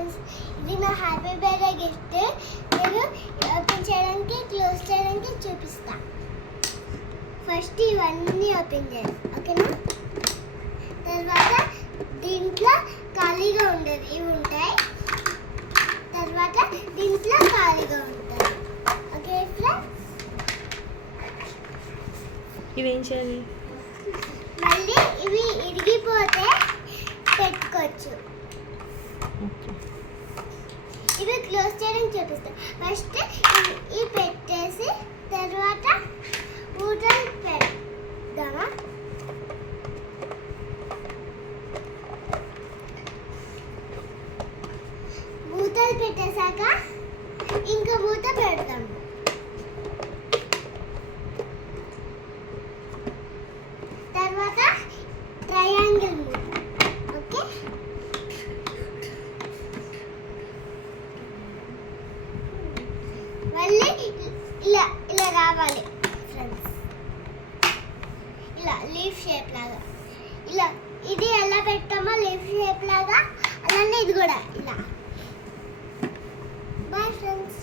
Friends, ఇది నా happy birthday gift. నేను ఓపెన్ చేయడానికి క్లోజ్ చేయడానికి చూపిస్తా. ఫస్ట్ ఇవన్నీ ఓపెన్ చేయాలి, ఓకేనా? తర్వాత దీంట్లో ఖాళీగా ఉండేది ఇవి ఉంటాయి. తర్వాత దీంట్లో ఖాళీగా ఉంటుంది. ఓకే ఫ్రెండ్స్, ఇవేం చేయాలి? మళ్ళీ ఇవి ఇరిగిపోతే పెట్టుకోవచ్చు. ఇవి క్లోజ్ చేయడానికి చూపిస్తాం. ఫస్ట్ ఇవి పెట్టేసి తర్వాత మూతలు పెడదామా? మూతలు పెట్టేశాక ఇంకా మూత పెడతాము. తర్వాత ట్రయాంగిల్ మూత. ఓకే, మళ్ళీ ఇలా ఇలా రావాలి ఫ్రెండ్స్, ఇలా లీఫ్ షేప్ లాగా. ఇలా ఇది ఎలా పెట్టామో లీఫ్ షేప్ లాగా అలానే ఇది కూడా ఇలా. Bye friends.